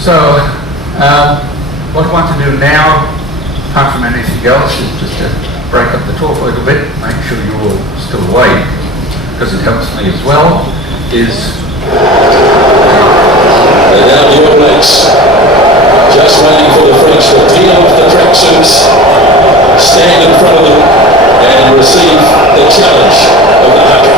So, what I want to do now, apart from anything else, is just to break up the talk a little bit, make sure you're all still awake, because it helps me as well, is... And now the All Blacks, just waiting for the French to peel off the tracksuits, stand in front of them, and receive the challenge of the haka.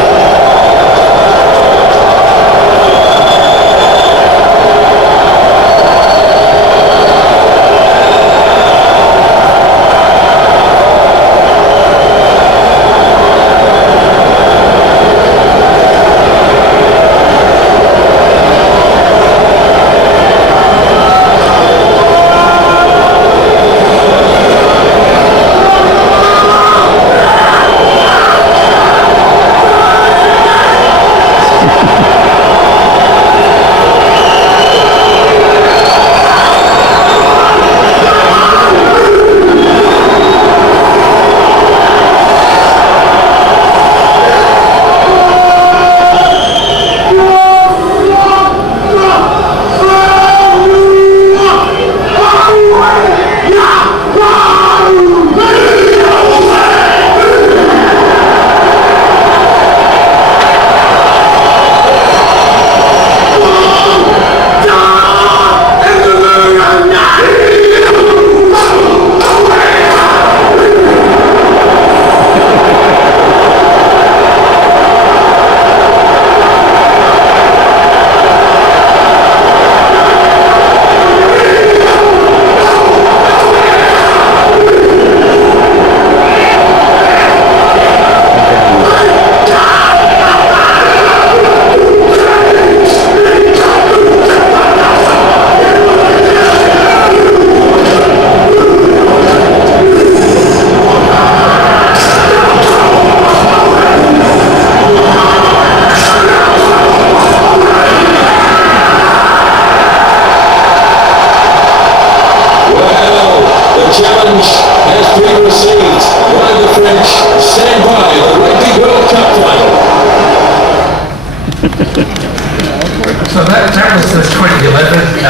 So that was the 2011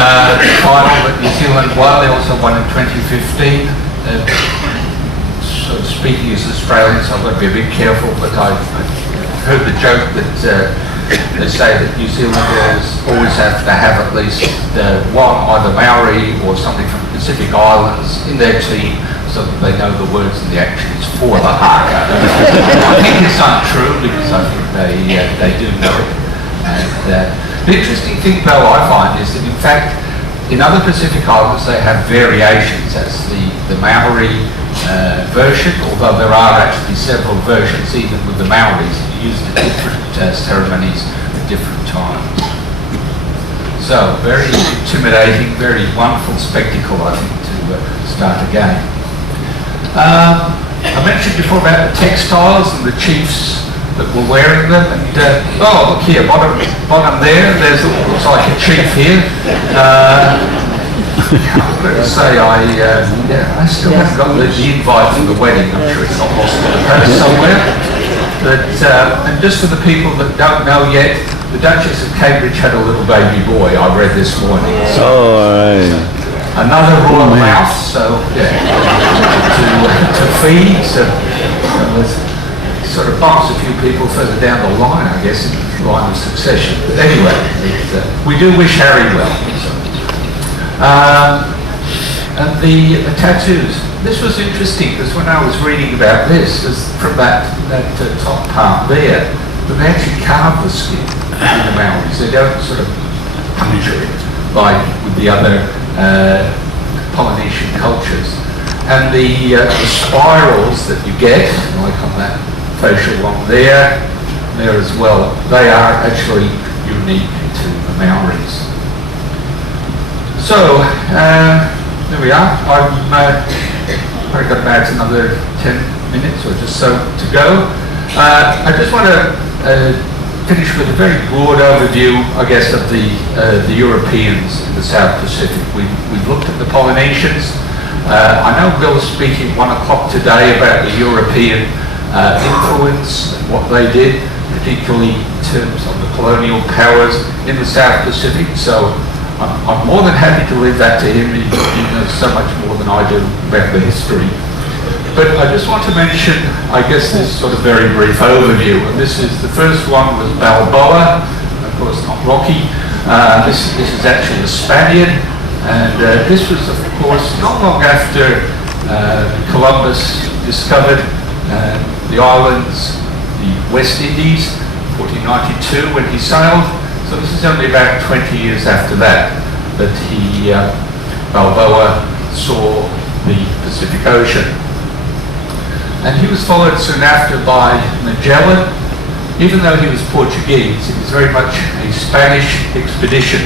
final that New Zealand won. They also won in 2015. So speaking as Australians, I've got to be a bit careful, but I heard the joke that they say that New Zealanders always have to have at least one, either Maori or something from the Pacific Islands in their team, so that they know the words and the actions for the haka. I think it's untrue, because I think they do know it. And the interesting thing, though, I find is that, in fact, in other Pacific Islands they have variations. That's the Maori version, although there are actually several versions, even with the Maoris, used at different ceremonies at different times. So, very intimidating, very wonderful spectacle, I think, to start again. I mentioned before about the textiles and the chiefs that were wearing them, and oh, look here, bottom there, looks like a chief here. I've got to say, I still haven't got the invite for the wedding. I'm sure it's not lost in the post somewhere. But, and just for the people that don't know yet, the Duchess of Cambridge had a little baby boy, I read this morning. So all right. Another royal mouse, so yeah, to feed, so sort of bumps a few people further down the line, I guess, in the line of succession. But anyway, we do wish Harry well. And the tattoos. This was interesting, because when I was reading about this, from that top part there, that they actually carve the skin in the Maoris. They don't sort of puncture it like with the other Polynesian cultures. And the spirals that you get, like on that facial one there as well, they are actually unique to the Maoris. So, there we are. I've probably got about another 10 minutes or just so to go. I just want to finish with a very broad overview, I guess, of the Europeans in the South Pacific. We've looked at the Polynesians. I know Bill was speaking at 1 o'clock today about the European influence and what they did, particularly in terms of the colonial powers in the South Pacific. So I'm more than happy to leave that to him. He knows so much more than I do about the history. But I just want to mention, I guess, this sort of very brief overview. And this is, the first one was Balboa, of course not Rocky. This is actually a Spaniard. And this was, of course, not long after Columbus discovered the islands, the West Indies, 1492 when he sailed. So this is only about 20 years after that Balboa saw the Pacific Ocean. And he was followed soon after by Magellan. Even though he was Portuguese, it was very much a Spanish expedition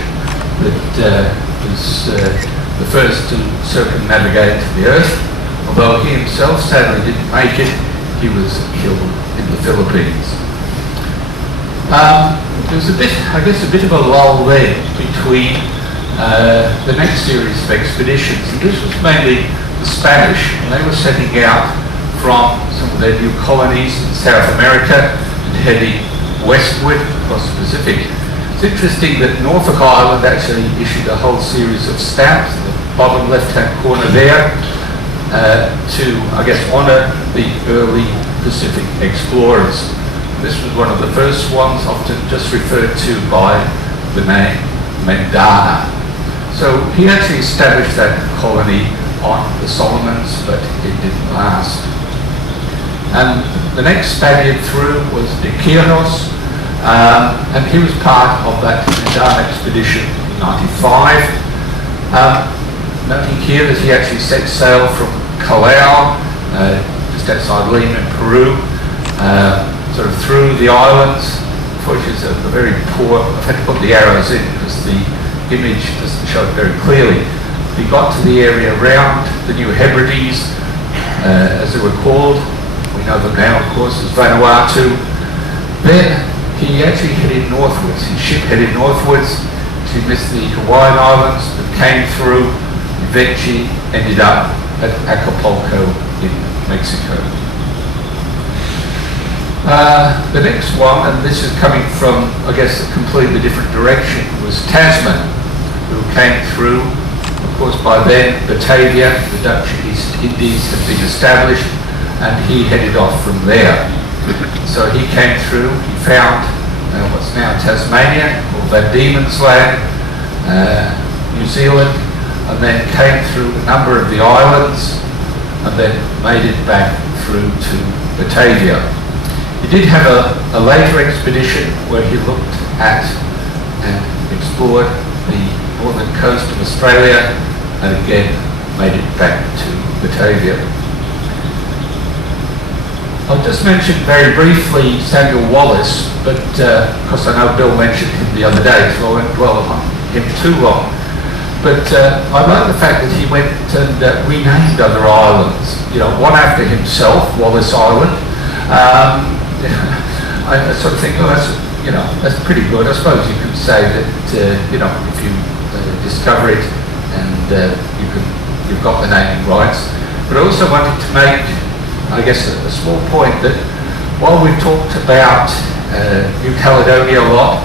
that was the first to circumnavigate the Earth. Although he himself sadly didn't make it, he was killed in the Philippines. There was a bit of a lull there between the next series of expeditions, and this was mainly the Spanish, and they were setting out from some of their new colonies in South America and heading westward across the Pacific. It's interesting that Norfolk Island actually issued a whole series of stamps in the bottom left-hand corner there to, I guess, honour the early Pacific explorers. This was one of the first ones, often just referred to by the name Mendana. So he actually established that colony on the Solomons, but it didn't last. And the next Spaniard through was de Quiros, and he was part of that Mendana expedition in 95. Noting here that he actually set sail from Callao, just outside Lima in Peru, sort of through the islands, which is a very poor, I've had to put the arrows in because the image doesn't show it very clearly. He got to the area around the New Hebrides, as they were called. We know them now, of course, as Vanuatu. Then he actually headed northwards. His ship headed northwards. He missed the Hawaiian Islands, but came through, eventually ended up at Acapulco in Mexico. The next one, and this is coming from, I guess, a completely different direction, was Tasman, who came through. Of course, by then, Batavia, the Dutch East Indies, had been established, and he headed off from there. So he came through, he found what's now Tasmania, or Van Diemen's Land, New Zealand, and then came through a number of the islands, and then made it back through to Batavia. He did have a later expedition where he looked at and explored the northern coast of Australia, and again made it back to Batavia. I'll just mention very briefly Samuel Wallis, but of course I know Bill mentioned him the other day, so I won't dwell on him too long. But I like the fact that he went and renamed other islands, one after himself, Wallis Island. I sort of think, that's pretty good. I suppose you could say that, if you discover it and you've got the naming rights. But I also wanted to make, I guess, a small point that while we've talked about New Caledonia a lot,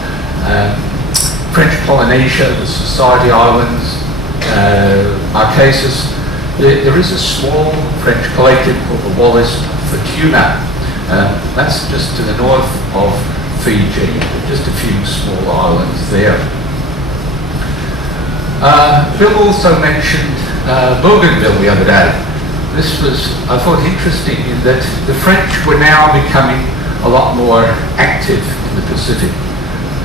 French Polynesia, the Society Islands, Marquesas, there is a small French collective called the Wallis Futuna. That's just to the north of Fiji, just a few small islands there. Bill also mentioned Bougainville the other day. This was, I thought, interesting in that the French were now becoming a lot more active in the Pacific.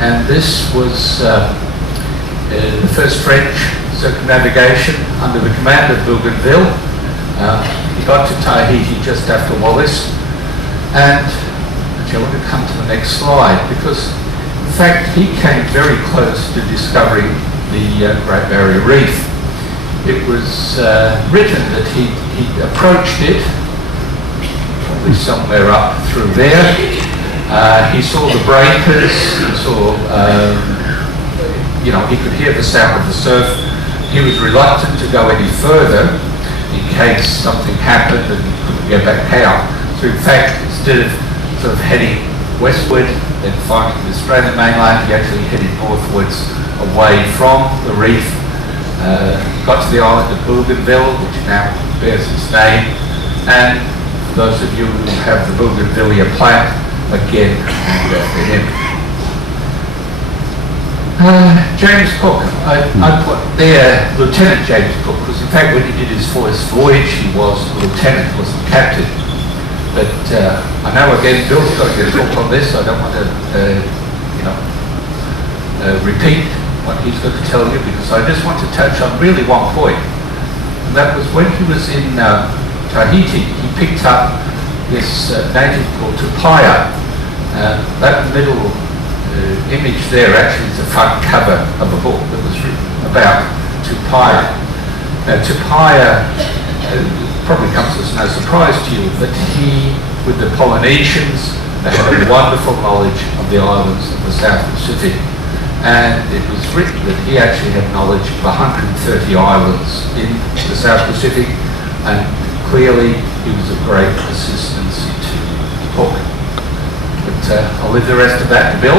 And this was the first French circumnavigation under the command of Bougainville. He got to Tahiti just after Wallis. And actually I want to come to the next slide because, in fact, he came very close to discovering the Great Barrier Reef. It was written that he approached it, probably somewhere up through there. He saw the breakers, he saw, he could hear the sound of the surf. He was reluctant to go any further in case something happened and he couldn't get back out. So in fact, instead of sort of heading westward, then finding the Australian mainland, he actually headed northwards away from the reef, got to the island of Bougainville, which now bears its name, and for those of you who have the Bougainvillea plaque, again, named after him. James Cook, I put there Lieutenant James Cook, because in fact when he did his first voyage he was a lieutenant, wasn't captain. But I know again Bill's got to get a talk on this, so I don't want to repeat what he's going to tell you, because I just want to touch on really one point. And that was when he was in Tahiti, he picked up this native called Tupaia. That middle image there actually is the front cover of a book that was written about Tupaia. Now Tupaia probably comes as no surprise to you that he, with the Polynesians, they had a wonderful knowledge of the islands of the South Pacific, and it was written that he actually had knowledge of 130 islands in the South Pacific, and clearly he was of great assistance to Cook. But I'll leave the rest of that to Bill.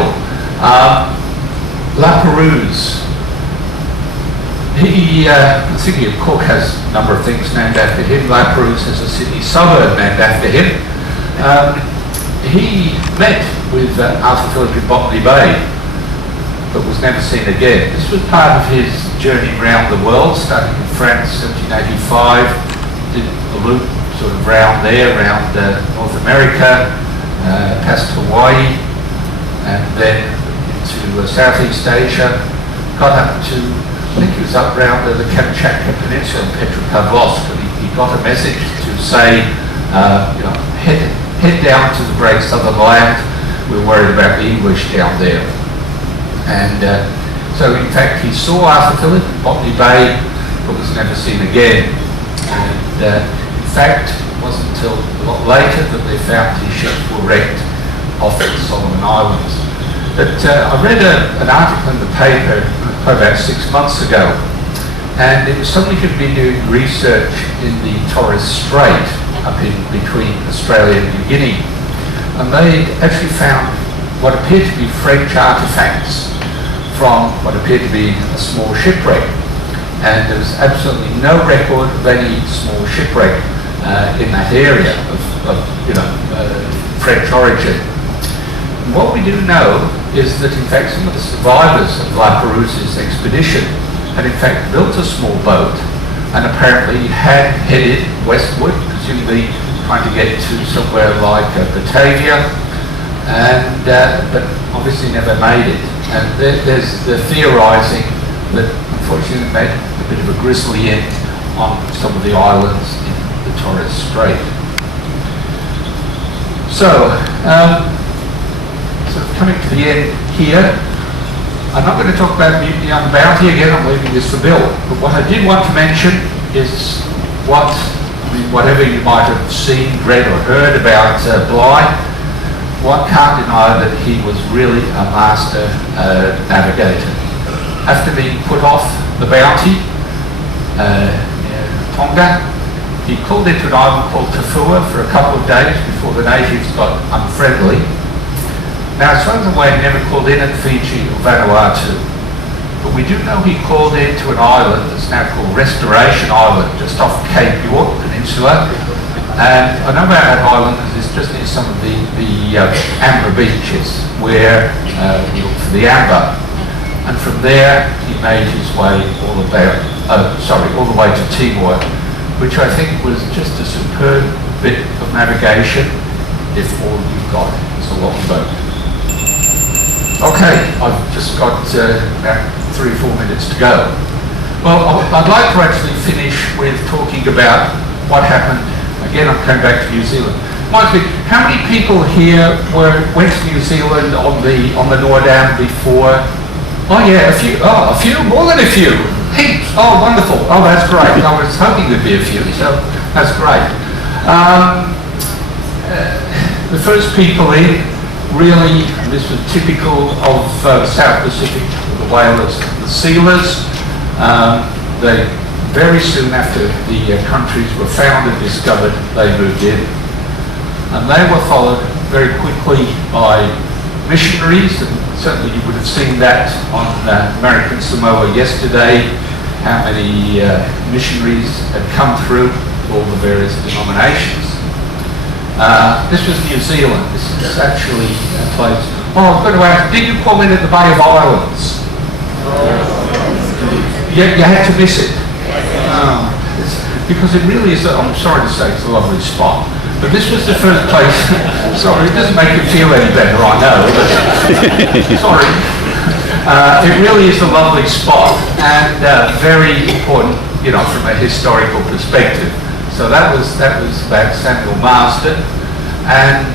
La Perouse. I'm thinking of Cook has a number of things named after him. La Perouse has a Sydney suburb named after him. He met with Arthur Phillip in Botany Bay, but was never seen again. This was part of his journey around the world, starting in France, 1785, did a loop sort of round there, around North America, past Hawaii, and then into Southeast Asia, got up to, I think he was up around the Kamchatka Peninsula in Petropavlovsk, and he got a message to say, head down to the Great Southern Land, we're worried about the English down there. And so in fact he saw Arthur Phillip in Botany Bay, but was never seen again. And in fact, it wasn't until a lot later that they found his ships were wrecked off the Solomon Islands. But I read an article in the paper probably about 6 months ago, and it was somebody who'd been doing research in the Torres Strait up in between Australia and New Guinea, and they actually found what appeared to be French artifacts from what appeared to be a small shipwreck, and there was absolutely no record of any small shipwreck in that area of French origin. And what we do know is that in fact some of the survivors of La Perouse's expedition had in fact built a small boat and apparently had headed westward, presumably trying to get to somewhere like Batavia, and but obviously never made it. And there's the theorising that unfortunately made a bit of a grisly end on some of the islands in the Torres Strait. So, coming to the end here, I'm not going to talk about Mutiny on the Bounty again, I'm leaving this for Bill. But what I did want to mention is whatever you might have seen, read or heard about Bligh, one can't deny that he was really a master navigator. After being put off the Bounty, Tonga, he called into an island called Tafua for a couple of days before the natives got unfriendly. Now, as far as I'm aware, he never called in at Fiji or Vanuatu, but we do know he called into an island that's now called Restoration Island, just off Cape York Peninsula. And I know about that island because it's just near some of the amber beaches where we look for the amber. And from there, he made his way all the way to Timor, which I think was just a superb bit of navigation if all you've got is a long boat. Okay, I've just got about 3 or 4 minutes to go. Well, I'd like to actually finish with talking about what happened. Again, I'm coming back to New Zealand. How many people here went to New Zealand on the Nordam before? Oh yeah, a few, more than a few. Heaps. Oh, wonderful. Oh, that's great. I was hoping there'd be a few, so that's great. The first people in, really, this was typical of South Pacific, the whalers, the sealers. They very soon after the countries were found and discovered, they moved in. And they were followed very quickly by missionaries, and certainly you would have seen that on American Samoa yesterday, how many missionaries had come through all the various denominations. This was New Zealand. This is actually a place. Oh, I've got to ask, did you call it the Bay of Islands? You had to miss it. Because it really is, I'm sorry to say, it's a lovely spot. But this was the first place, sorry, it doesn't make you feel any better, I know, but sorry. It really is a lovely spot and very important, you know, from a historical perspective. So that was about Samuel Marsden, and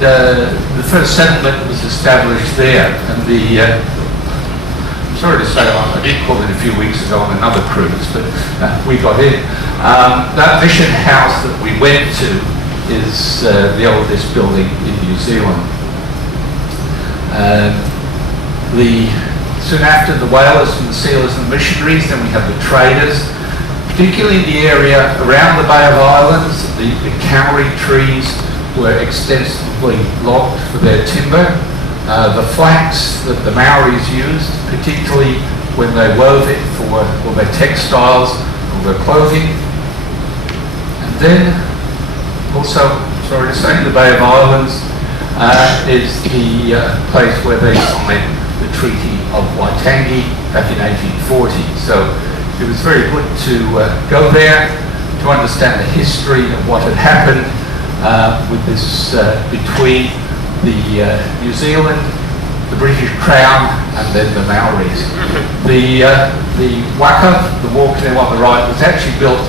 the first settlement was established there. And I'm sorry to say, I did call it a few weeks ago on another cruise, but we got in. That mission house that we went to is the oldest building in New Zealand. Soon after the whalers and the sealers and the missionaries, then we have the traders, particularly in the area around the Bay of Islands. The kauri trees were extensively logged for their timber. The flax that the Maoris used, particularly when they wove it for their textiles or their clothing. And then also, sorry to say, the Bay of Islands is the place where they signed the Treaty of Waitangi back in 1840. So it was very good to go there to understand the history of what had happened with this between the New Zealand, the British Crown, and then the Maoris. The waka, the war canoe on the right, was actually built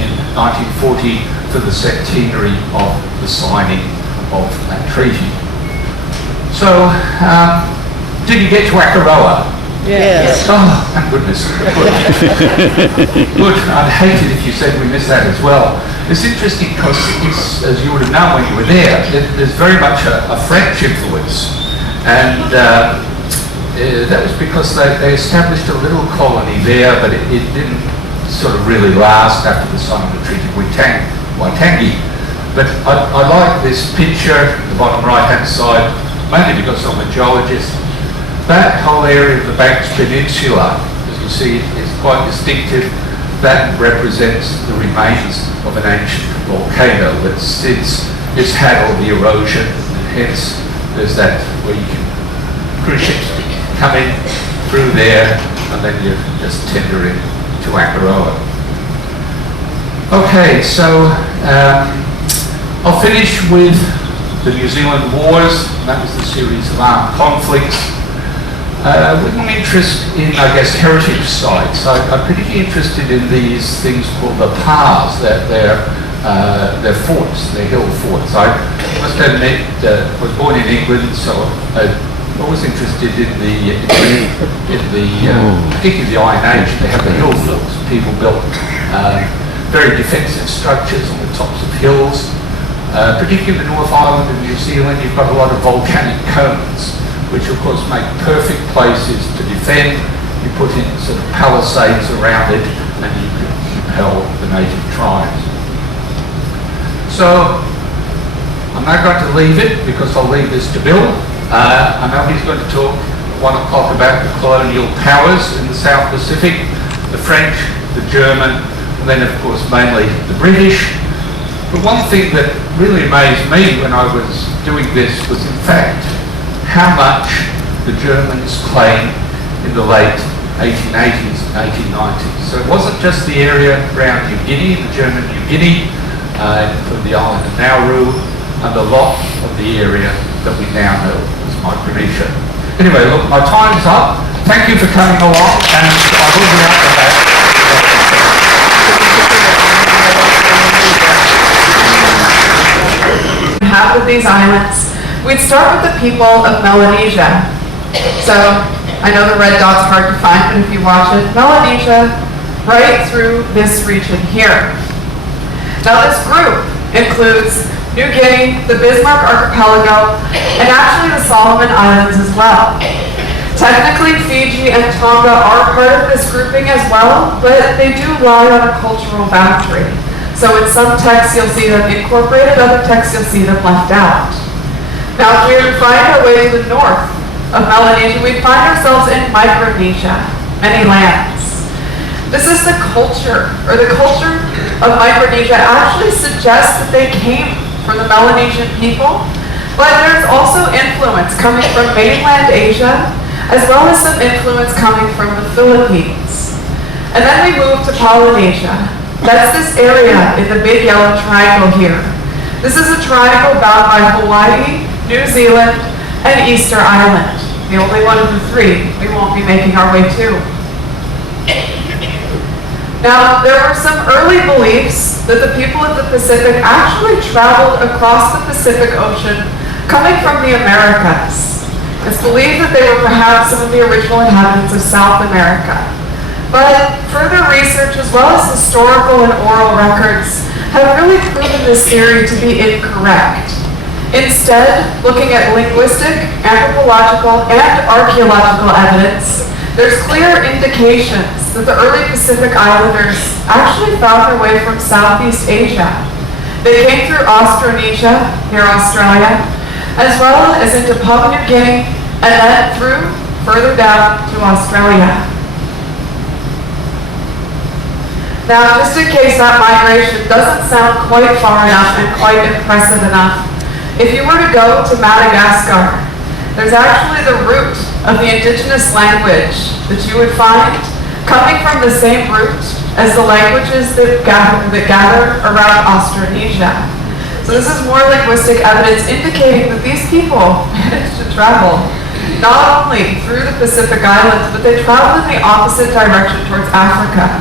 in 1940 for the centenary of the signing of that treaty. So, did you get to Akaroa? Yes. Oh, thank goodness. Good. I'd hate it if you said we missed that as well. It's interesting because, as you would have known when you were there, there's very much a French influence. And that was because they established a little colony there, but it didn't sort of really last after the signing of the Treaty of Waitangi. But I like this picture, the bottom right-hand side, mainly because I'm a geologist. That whole area of the Banks Peninsula, as you see, is quite distinctive. That represents the remains of an ancient volcano that since it's had all the erosion, and hence there's that where you can, cruise ships come in through there and then you just tender in to Akaroa. Okay, so I'll finish with the New Zealand Wars. That was the series of armed conflicts. With an interest in, I guess, heritage sites. I'm particularly interested in these things called the pars. They're forts, they're hill forts. I must admit, I was born in England, so I'm always interested in particularly the Iron Age. They have the hill forts. People built very defensive structures on the tops of hills. Particularly in the North Island of New Zealand, you've got a lot of volcanic cones, which of course make perfect places to defend. You put in sort of palisades around it and you can compel the native tribes. So I'm now going to leave it because I'll leave this to Bill. I know he's going to talk at 1 o'clock about the colonial powers in the South Pacific, the French, the German, and then of course mainly the British. But one thing that really amazed me when I was doing this was in fact how much the Germans claimed in the late 1880s and 1890s. So it wasn't just the area around New Guinea, the German New Guinea, from the island of Nauru, and a lot of the area that we now know as Micronesia. Anyway, look, my time's up. Thank you for coming along, and I will be out for that. Half of these islands. We'd start with the people of Melanesia. So I know the red dot's hard to find, but if you watch it, Melanesia, right through this region here. Now this group includes New Guinea, the Bismarck Archipelago, and actually the Solomon Islands as well. Technically, Fiji and Tonga are part of this grouping as well, but they do lie on a cultural boundary. So in some texts you'll see them incorporated, other texts you'll see them left out. Now, if we were to find our way to the north of Melanesia, we'd find ourselves in Micronesia, many lands. This is the culture of Micronesia actually suggests that they came from the Melanesian people, but there's also influence coming from mainland Asia, as well as some influence coming from the Philippines. And then we move to Polynesia. That's this area in the big yellow triangle here. This is a triangle bound by Hawaii, New Zealand, and Easter Island. The only one of the three we won't be making our way to. Now, there were some early beliefs that the people of the Pacific actually traveled across the Pacific Ocean coming from the Americas. It's believed that they were perhaps some of the original inhabitants of South America. But further research, as well as historical and oral records, have really proven this theory to be incorrect. Instead, looking at linguistic, anthropological, and archaeological evidence, there's clear indications that the early Pacific Islanders actually found their way from Southeast Asia. They came through Austronesia, near Australia, as well as into Papua New Guinea, and then through further down to Australia. Now, just in case that migration doesn't sound quite far enough and quite impressive enough, if you were to go to Madagascar, there's actually the root of the indigenous language that you would find coming from the same root as the languages that gather around Austronesia. So this is more linguistic evidence indicating that these people managed to travel not only through the Pacific Islands, but they traveled in the opposite direction towards Africa,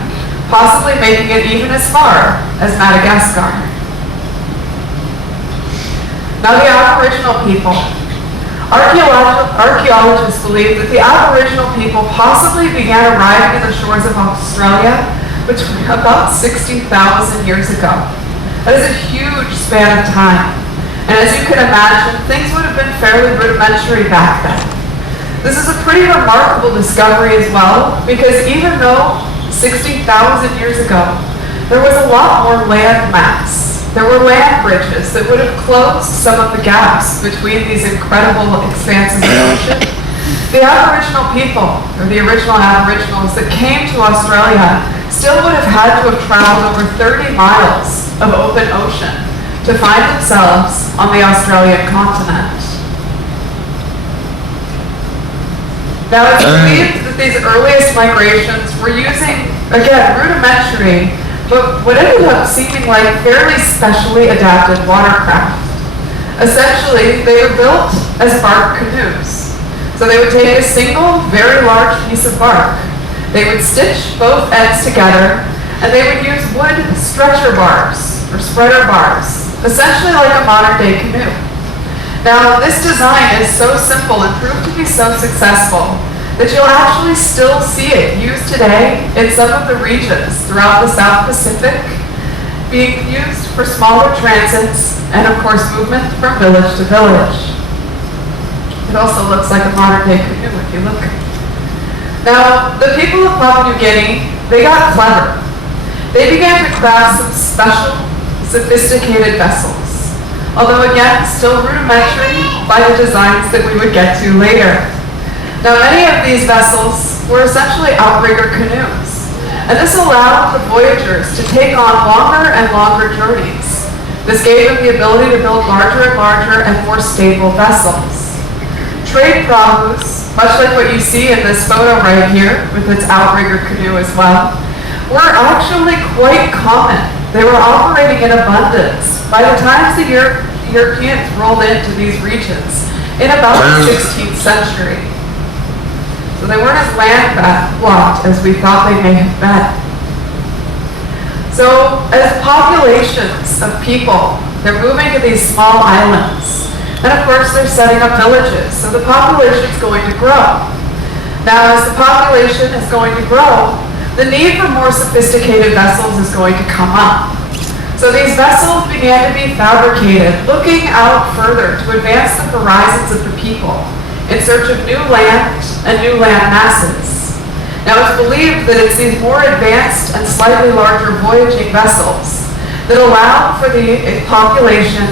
possibly making it even as far as Madagascar. Now, the Aboriginal people. Archaeologists believe that the Aboriginal people possibly began arriving at the shores of Australia between about 60,000 years ago. That is a huge span of time. And as you can imagine, things would have been fairly rudimentary back then. This is a pretty remarkable discovery as well, because even though 60,000 years ago, there was a lot more land mass. There were land bridges that would have closed some of the gaps between these incredible expanses of ocean. The Aboriginal people, or the original Aboriginals that came to Australia, still would have had to have traveled over 30 miles of open ocean to find themselves on the Australian continent. Now, it's believed that these earliest migrations were using, again, rudimentary, but what ended up seeming like fairly specially adapted watercraft. Essentially, they were built as bark canoes. So they would take a single, very large piece of bark. They would stitch both ends together, and they would use wood stretcher bars, or spreader bars, essentially like a modern-day canoe. Now, this design is so simple and proved to be so successful that you'll actually still see it used today in some of the regions throughout the South Pacific, being used for smaller transits and, of course, movement from village to village. It also looks like a modern-day canoe if you look. Now, the people of Papua New Guinea, they got clever. They began to craft some special, sophisticated vessels, although again, still rudimentary by the designs that we would get to later. Now, many of these vessels were essentially outrigger canoes, and this allowed the voyagers to take on longer and longer journeys. This gave them the ability to build larger and larger and more stable vessels. Trade prahus, much like what you see in this photo right here, with its outrigger canoe as well, were actually quite common. They were operating in abundance by the time the Europeans rolled into these regions in about the 16th century. So they weren't as landlocked as we thought they may have been. So as populations of people, they're moving to these small islands. And of course they're setting up villages, so the population is going to grow. Now as the population is going to grow, the need for more sophisticated vessels is going to come up. So these vessels began to be fabricated, looking out further to advance the horizons of the people, in search of new land and new land masses. Now it's believed that it's these more advanced and slightly larger voyaging vessels that allow for the population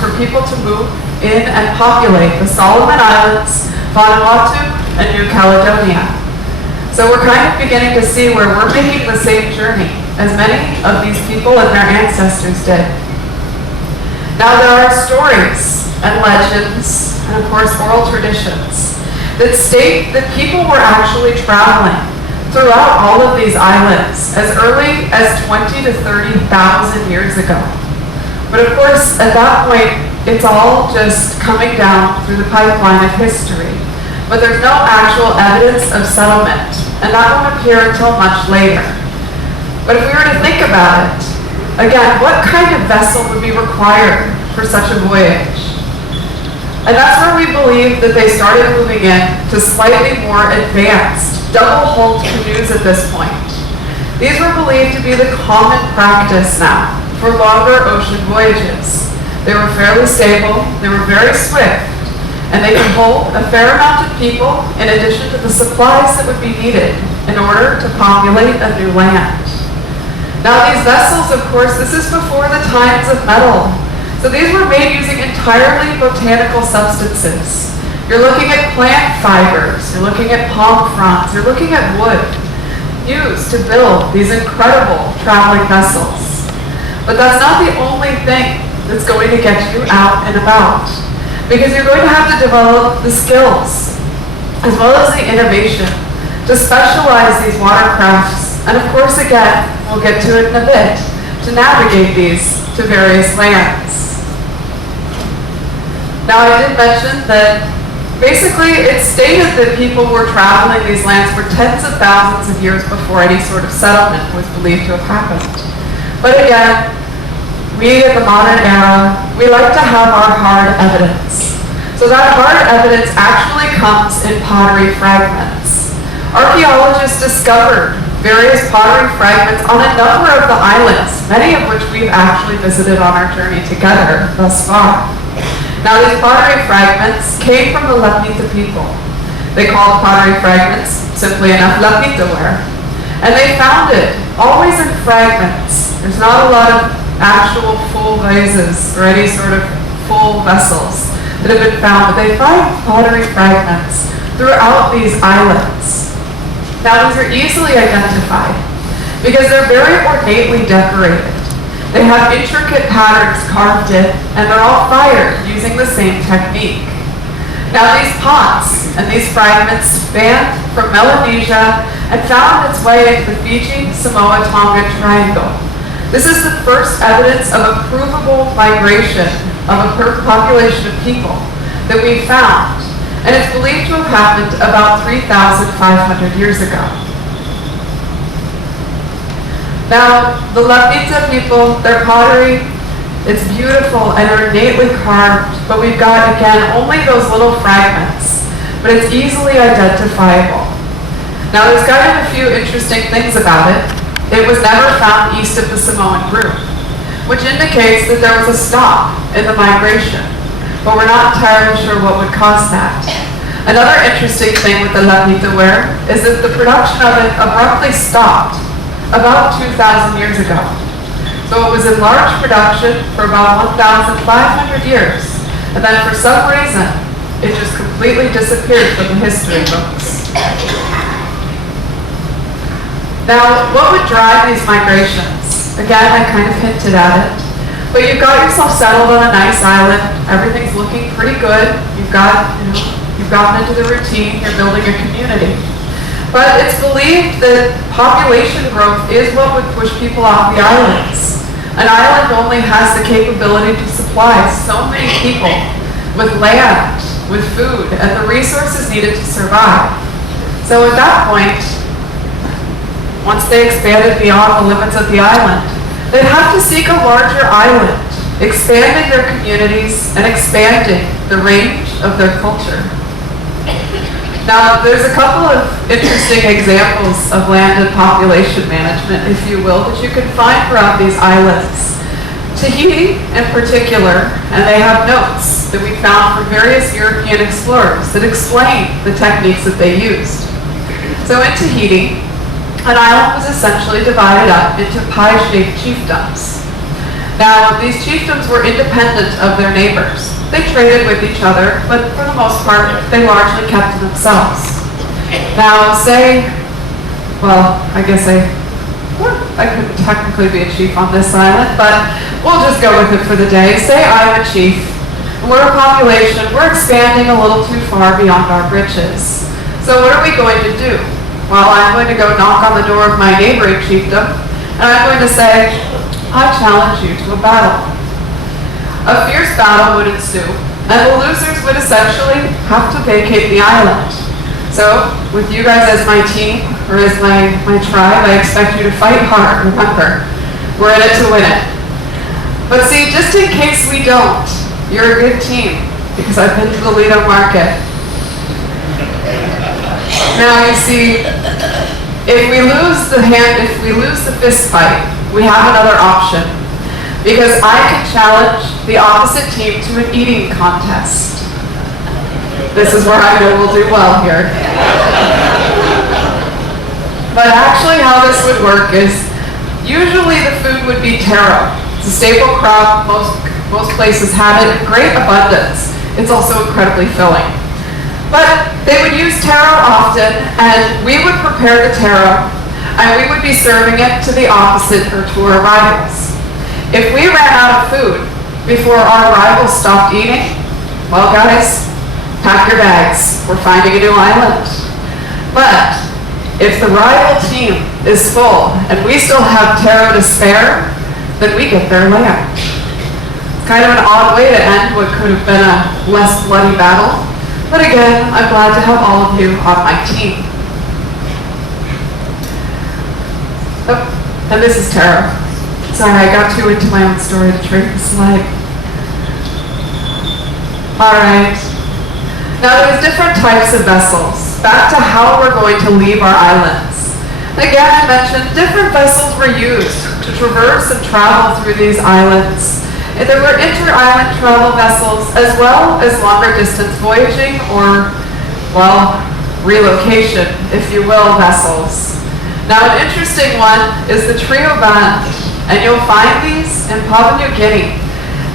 for people to move in and populate the Solomon Islands, Vanuatu, and New Caledonia. So we're kind of beginning to see where we're making the same journey as many of these people and their ancestors did. Now there are stories and legends, and of course oral traditions, that state that people were actually traveling throughout all of these islands as early as 20 to 30,000 years ago. But of course, at that point, it's all just coming down through the pipeline of history. But there's no actual evidence of settlement, and that won't appear until much later. But if we were to think about it, again, what kind of vessel would be required for such a voyage? And that's where we believe that they started moving in to slightly more advanced, double-hulled canoes at this point. These were believed to be the common practice now for longer ocean voyages. They were fairly stable, they were very swift, and they could hold a fair amount of people in addition to the supplies that would be needed in order to populate a new land. Now these vessels, of course, this is before the times of metal. So these were made using entirely botanical substances. You're looking at plant fibers, you're looking at palm fronds, you're looking at wood used to build these incredible traveling vessels. But that's not the only thing that's going to get you out and about, because you're going to have to develop the skills as well as the innovation to specialize these watercrafts, and of course, again, we'll get to it in a bit, to navigate these to various lands. Now, I did mention that basically it's stated that people were traveling these lands for tens of thousands of years before any sort of settlement was believed to have happened. But again, we in the modern era, we like to have our hard evidence. So that hard evidence actually comes in pottery fragments. Archaeologists discovered various pottery fragments on a number of the islands, many of which we've actually visited on our journey together thus far. Now these pottery fragments came from the Lapita people. They called pottery fragments, simply enough, Lapitaware. And they found it always in fragments. There's not a lot of actual full vases or any sort of full vessels that have been found, but they find pottery fragments throughout these islands. Now these are easily identified because they're very ornately decorated. They have intricate patterns carved in, and they're all fired using the same technique. Now these pots and these fragments spanned from Melanesia and found its way into the Fiji, Samoa, Tonga triangle. This is the first evidence of a provable migration of a population of people that we found, and it's believed to have happened about 3,500 years ago. Now, the Lapita people, their pottery, it's beautiful and ornately carved, but we've got, again, only those little fragments, but it's easily identifiable. Now, there's kind of a few interesting things about it. It was never found east of the Samoan group, which indicates that there was a stop in the migration, but we're not entirely sure what would cause that. Another interesting thing with the Lapitaware is that the production of it abruptly stopped about 2,000 years ago. So it was in large production for about 1,500 years, and then for some reason, it just completely disappeared from the history books. Now, what would drive these migrations? Again, I kind of hinted at it, but you've got yourself settled on a nice island, everything's looking pretty good, you've gotten into the routine, you're building a community. But it's believed that population growth is what would push people off the islands. An island only has the capability to supply so many people with land, with food, and the resources needed to survive. So at that point, once they expanded beyond the limits of the island, they'd have to seek a larger island, expanding their communities and expanding the range of their culture. Now, there's a couple of interesting examples of land and population management, if you will, that you can find throughout these islands. Tahiti, in particular, and they have notes that we found from various European explorers that explain the techniques that they used. So in Tahiti, an island was essentially divided up into pie-shaped chiefdoms. Now, these chiefdoms were independent of their neighbors. They traded with each other, but for the most part, they largely kept to themselves. Now, I guess I couldn't technically be a chief on this island, but we'll just go with it for the day. Say I'm a chief. We're a population. We're expanding a little too far beyond our britches. So what are we going to do? Well, I'm going to go knock on the door of my neighboring chiefdom, and I'm going to say, I challenge you to a battle. A fierce battle would ensue, and the losers would essentially have to vacate the island. So, with you guys as my team, or as my tribe, I expect you to fight hard. Remember, we're in it to win it. But see, just in case we don't, you're a good team, because I've been to the Lido market. Now you see, if we lose the fist fight, we have another option. Because I can challenge the opposite team to an eating contest. This is where I know we'll do well here. But actually how this would work is, usually the food would be taro. It's a staple crop, most places have it in great abundance. It's also incredibly filling. But they would use taro often, and we would prepare the taro, and we would be serving it to the opposite or to our rivals. If we ran out of food before our rivals stopped eating, well guys, pack your bags, we're finding a new island. But if the rival team is full and we still have taro to spare, then we get their land. It's kind of an odd way to end what could have been a less bloody battle. But again, I'm glad to have all of you on my team. Oh, and this is taro. Sorry, I got too into my own story to trade the slide. Alright. Now there's different types of vessels. Back to how we're going to leave our islands. Again, I mentioned different vessels were used to traverse and travel through these islands. And there were inter-island travel vessels as well as longer distance voyaging or, well, relocation, if you will, vessels. Now an interesting one is the trio band. And you'll find these in Papua New Guinea.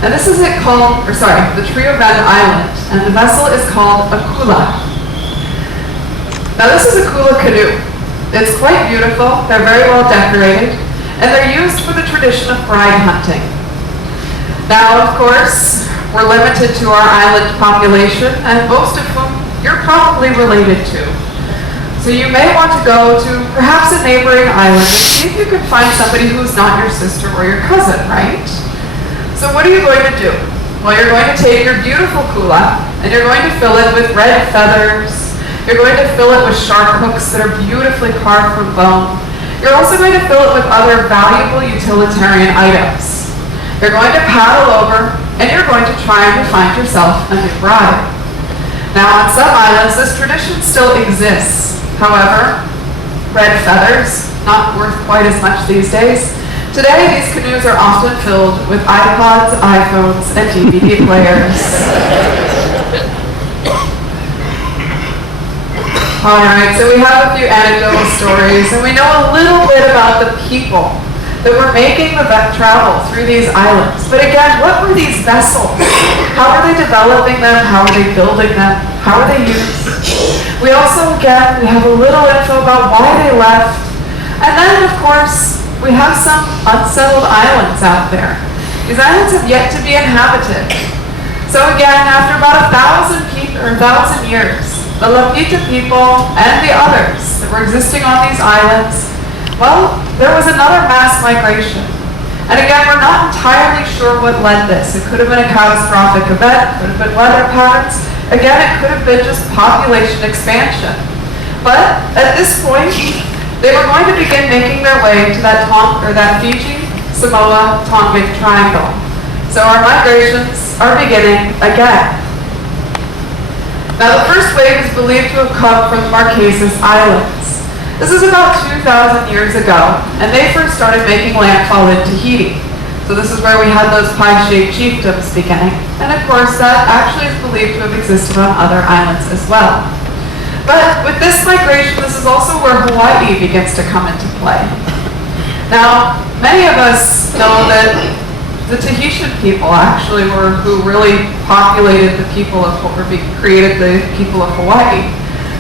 And this is the Trio Band Island, and the vessel is called a kula. Now this is a kula canoe. It's quite beautiful, they're very well decorated, and they're used for the tradition of bride hunting. Now, of course, we're limited to our island population, and most of whom you're probably related to. So you may want to go to perhaps a neighboring island and see if you can find somebody who's not your sister or your cousin, right? So what are you going to do? Well, you're going to take your beautiful kula and you're going to fill it with red feathers. You're going to fill it with shark hooks that are beautifully carved from bone. You're also going to fill it with other valuable utilitarian items. You're going to paddle over and you're going to try and find yourself a new bride. Now, on some islands, this tradition still exists. However, red feathers, not worth quite as much these days. Today, these canoes are often filled with iPods, iPhones, and DVD players. Alright, so we have a few anecdotal stories, and we know a little bit about the people that were making the travel through these islands. But again, what were these vessels? How were they developing them? How were they building them? How were they used? We also, again, we have a little info about why they left. And then, of course, we have some unsettled islands out there. These islands have yet to be inhabited. So again, after about 1,000 years, the Lapita people and the others that were existing on these islands, well, there was another mass migration. And again, we're not entirely sure what led this. It could have been a catastrophic event, could have been weather patterns. Again, it could have been just population expansion. But at this point, they were going to begin making their way to that Fiji, Samoa, Tongan triangle. So our migrations are beginning again. Now the first wave is believed to have come from the Marquesas Islands. This is about 2,000 years ago, and they first started making landfall in Tahiti. So this is where we had those pie-shaped chiefdoms beginning. And of course, that actually is believed to have existed on other islands as well. But with this migration, this is also where Hawaii begins to come into play. Now, many of us know that The Tahitian people actually were who really populated the people of, or created the people of Hawaii.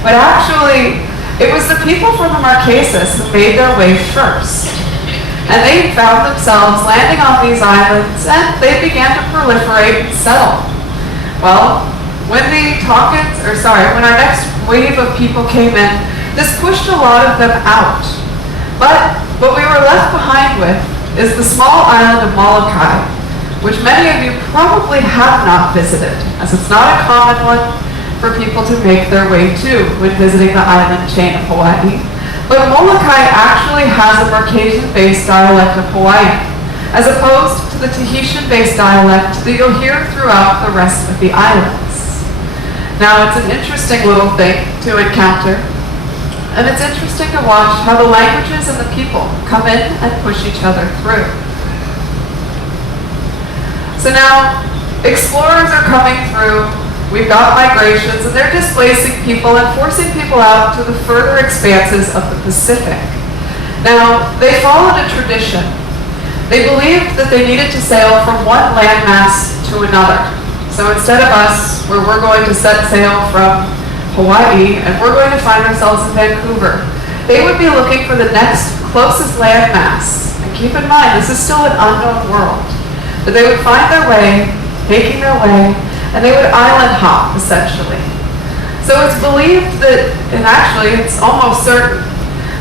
But actually, it was the people from the Marquesas who made their way first. And they found themselves landing on these islands, and they began to proliferate and settle. Well, when when our next wave of people came in, this pushed a lot of them out. But what we were left behind with is the small island of Molokai, which many of you probably have not visited, as it's not a common one for people to make their way to when visiting the island chain of Hawaii. But Molokai actually has a Marquesian-based dialect of Hawaiian, as opposed to the Tahitian-based dialect that you'll hear throughout the rest of the islands. Now, it's an interesting little thing to encounter, and it's interesting to watch how the languages and the people come in and push each other through. So now, explorers are coming through, we've got migrations, and they're displacing people and forcing people out to the further expanses of the Pacific. Now, they followed a tradition. They believed that they needed to sail from one landmass to another. So instead of us, where we're going to set sail from Hawaii, and we're going to find ourselves in Vancouver, they would be looking for the next closest landmass. And keep in mind, this is still an unknown world. But they would find their way, making their way, and they would island hop, essentially. So it's believed that, and actually it's almost certain,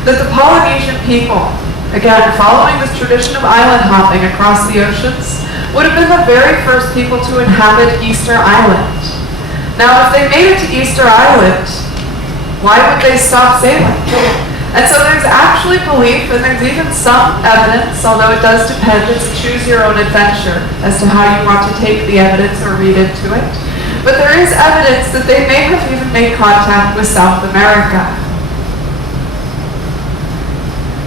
that the Polynesian people, again, following this tradition of island hopping across the oceans, would have been the very first people to inhabit Easter Island. Now, if they made it to Easter Island, why would they stop sailing? And so there's actually belief, and there's even some evidence, although it does depend, it's a choose your own adventure as to how you want to take the evidence or read into it. But there is evidence that they may have even made contact with South America.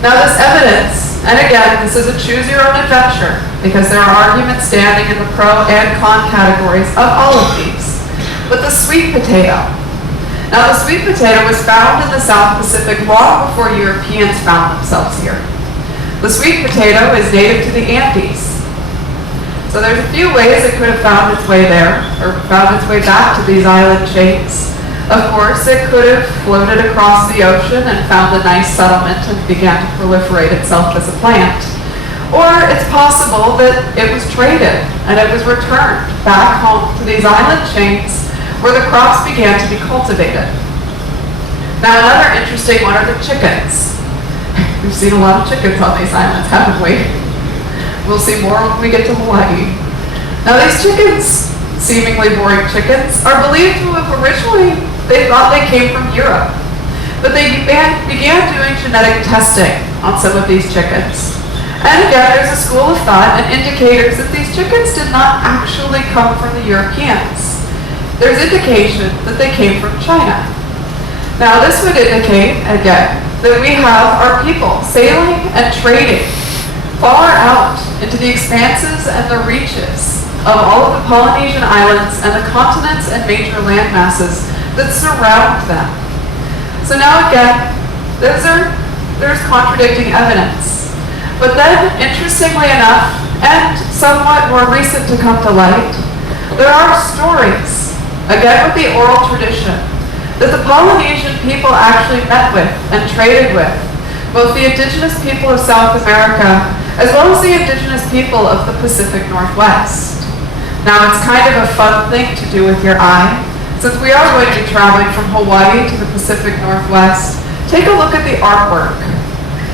Now this evidence, and again, this is a choose your own adventure, because there are arguments standing in the pro and con categories of all of these. But the sweet potato. Now the sweet potato was found in the South Pacific long before Europeans found themselves here. The sweet potato is native to the Andes. So there's a few ways it could have found its way there, or found its way back to these island chains. Of course, it could have floated across the ocean and found a nice settlement and began to proliferate itself as a plant. Or it's possible that it was traded and it was returned back home to these island chains where the crops began to be cultivated. Now another interesting one are the chickens. We've seen a lot of chickens on these islands, haven't we? We'll see more when we get to Hawaii. Now these chickens, seemingly boring chickens, are believed to have originally, they thought they came from Europe. But they began doing genetic testing on some of these chickens. And again, there's a school of thought and indicators that these chickens did not actually come from the Europeans. There's indication that they came from China. Now this would indicate, again, that we have our people sailing and trading far out into the expanses and the reaches of all of the Polynesian islands and the continents and major land masses that surround them. So now again, there's contradicting evidence. But then, interestingly enough, and somewhat more recent to come to light, there are stories, again with the oral tradition, that the Polynesian people actually met with and traded with both the indigenous people of South America as well as the indigenous people of the Pacific Northwest. Now it's kind of a fun thing to do with your eye. Since we are going to be traveling from Hawaii to the Pacific Northwest, take a look at the artwork.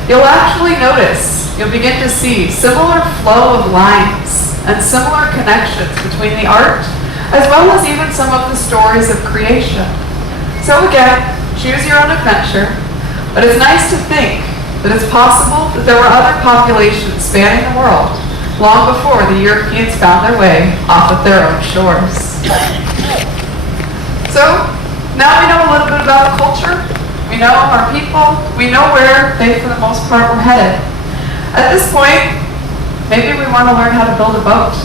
You'll actually notice, you'll begin to see similar flow of lines and similar connections between the art as well as even some of the stories of creation. So again, choose your own adventure, but it's nice to think that it's possible that there were other populations spanning the world long before the Europeans found their way off of their own shores. So now we know a little bit about the culture, we know our people, we know where they, for the most part, were headed. At this point, maybe we want to learn how to build a boat.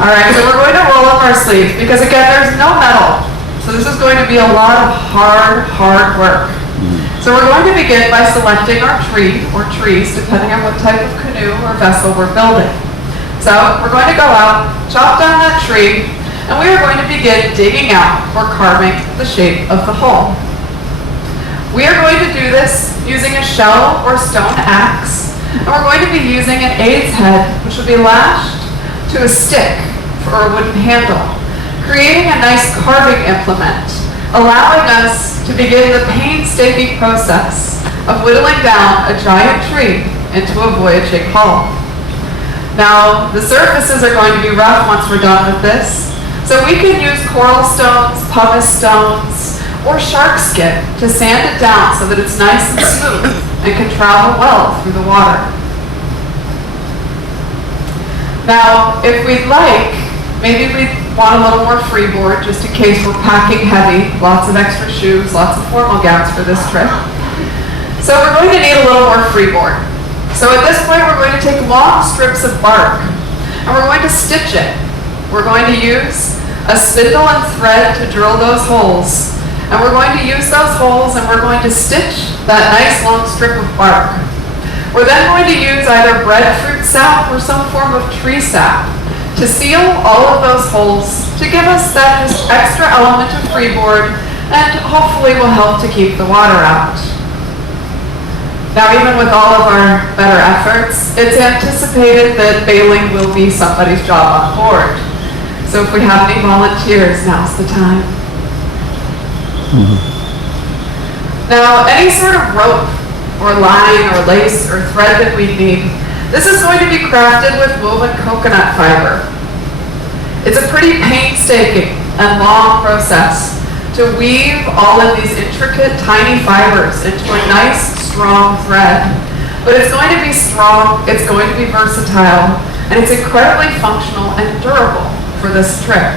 All right, so we're going to roll up our sleeves because again, there's no metal. So this is going to be a lot of hard work. So we're going to begin by selecting our tree or trees, depending on what type of canoe or vessel we're building. So we're going to go out, chop down that tree, and we are going to begin digging out or carving the shape of the hole. We are going to do this using a shell or stone axe, and we're going to be using an adze head, which will be lashed to a stick or a wooden handle, creating a nice carving implement, allowing us to begin the painstaking process of whittling down a giant tree into a voyaging hull. Now, the surfaces are going to be rough once we're done with this, so we can use coral stones, pumice stones, or shark skin to sand it down so that it's nice and smooth and can travel well through the water. Now, if we'd like, maybe we'd want a little more freeboard just in case we're packing heavy, lots of extra shoes, lots of formal gowns for this trip. So we're going to need a little more freeboard. So at this point, we're going to take long strips of bark and we're going to stitch it. We're going to use a spindle and thread to drill those holes. And we're going to use those holes and we're going to stitch that nice long strip of bark. We're then going to use either breadfruit sap or some form of tree sap to seal all of those holes to give us that just extra element of freeboard and hopefully will help to keep the water out. Now, even with all of our better efforts, it's anticipated that bailing will be somebody's job on board. So if we have any volunteers, now's the time. Now, any sort of rope or line or lace or thread that we need, this is going to be crafted with woven coconut fiber. It's a pretty painstaking and long process to weave all of these intricate tiny fibers into a nice strong thread. But it's going to be strong, it's going to be versatile, and it's incredibly functional and durable for this trip.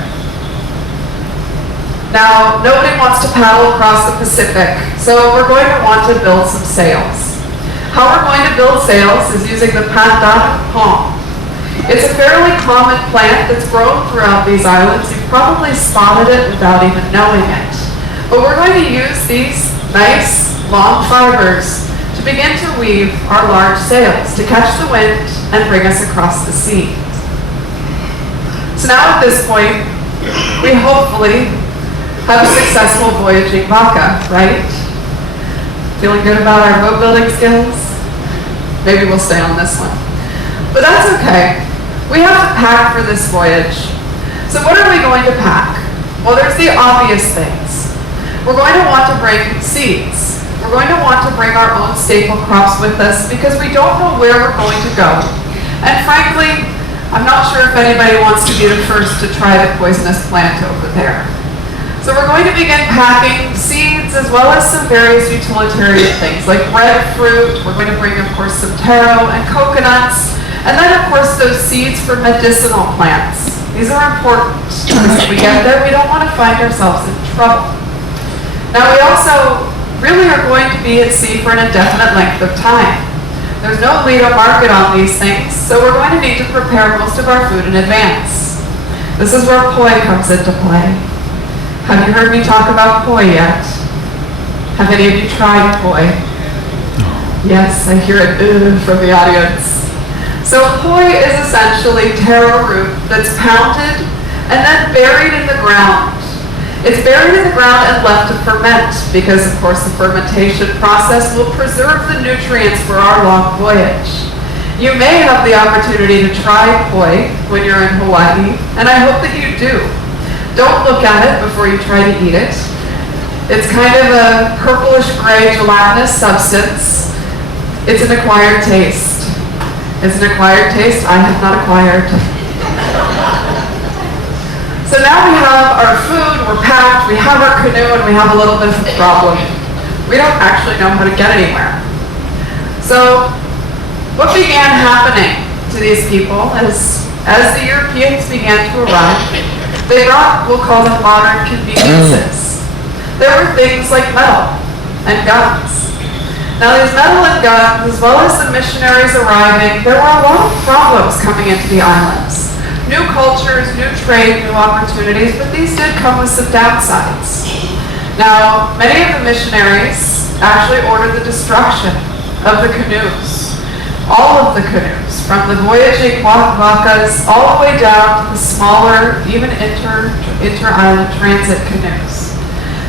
Now, nobody wants to paddle across the Pacific, so we're going to want to build some sails. How we're going to build sails is using the pandan palm. It's a fairly common plant that's grown throughout these islands. You've probably spotted it without even knowing it. But we're going to use these nice, long fibers to begin to weave our large sails to catch the wind and bring us across the sea. So now at this point, we hopefully have a successful voyaging vaca, right? Feeling good about our boat building skills? Maybe we'll stay on this one. But that's okay. We have to pack for this voyage. So what are we going to pack? Well, there's the obvious things. We're going to want to bring seeds. We're going to want to bring our own staple crops with us because we don't know where we're going to go. And frankly, I'm not sure if anybody wants to be the first to try the poisonous plant over there. So we're going to begin packing seeds as well as some various utilitarian things like breadfruit. We're going to bring, of course, some taro and coconuts. And then, of course, those seeds for medicinal plants. These are important because if we get there, we don't want to find ourselves in trouble. Now, we also really are going to be at sea for an indefinite length of time. There's no Lido market on these things, so we're going to need to prepare most of our food in advance. This is where poi comes into play. Have you heard me talk about poi yet? Have any of you tried poi? Yes, I hear it from the audience. So poi is essentially taro root that's pounded and then buried in the ground. It's buried in the ground and left to ferment because, of course, the fermentation process will preserve the nutrients for our long voyage. You may have the opportunity to try poi when you're in Hawaii, and I hope that you do. Don't look at it before you try to eat it. It's kind of a purplish gray gelatinous substance. It's an acquired taste. It's an acquired taste I have not acquired. So now we have our food, we're packed, we have our canoe, and we have a little bit of a problem. We don't actually know how to get anywhere. So what began happening to these people as the Europeans began to arrive, they brought, we'll call them modern conveniences. There were things like metal and guns. Now these metal and guns, as well as the missionaries arriving, there were a lot of problems coming into the islands. New cultures, new trade, new opportunities, but these did come with some downsides. Now, many of the missionaries actually ordered the destruction of the canoes all of the canoes, from the voyaging wacas all the way down to the smaller, even inter-island transit canoes.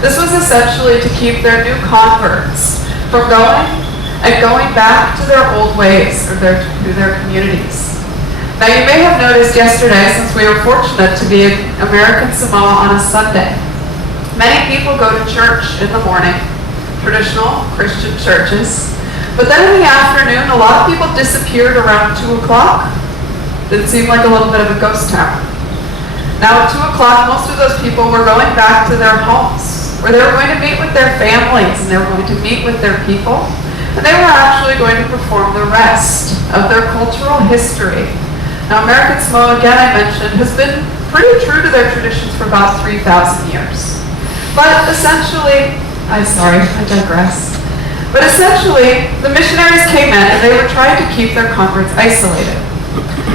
This was essentially to keep their new converts from going back to their old ways or to their communities. Now you may have noticed yesterday, since we were fortunate to be in American Samoa on a Sunday, many people go to church in the morning, traditional Christian churches, but then in the afternoon a lot of people disappeared around 2 o'clock. It seemed like a little bit of a ghost town. Now at 2 o'clock most of those people were going back to their homes, where they were going to meet with their families and they were going to meet with their people, and they were actually going to perform the rest of their cultural history. Now, American Samoa, again, I mentioned, has been pretty true to their traditions for about 3,000 years. But essentially, I digress. But essentially, the missionaries came in and they were trying to keep their converts isolated.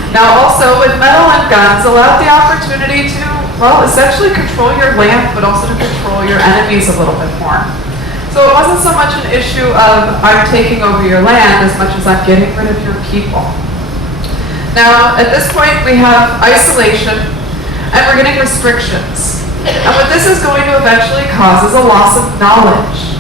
Now, also, with metal and guns, allowed the opportunity to, well, essentially control your land, but also to control your enemies a little bit more. So it wasn't so much an issue of I'm taking over your land as much as I'm getting rid of your people. Now, at this point, we have isolation, and we're getting restrictions. And what this is going to eventually cause is a loss of knowledge.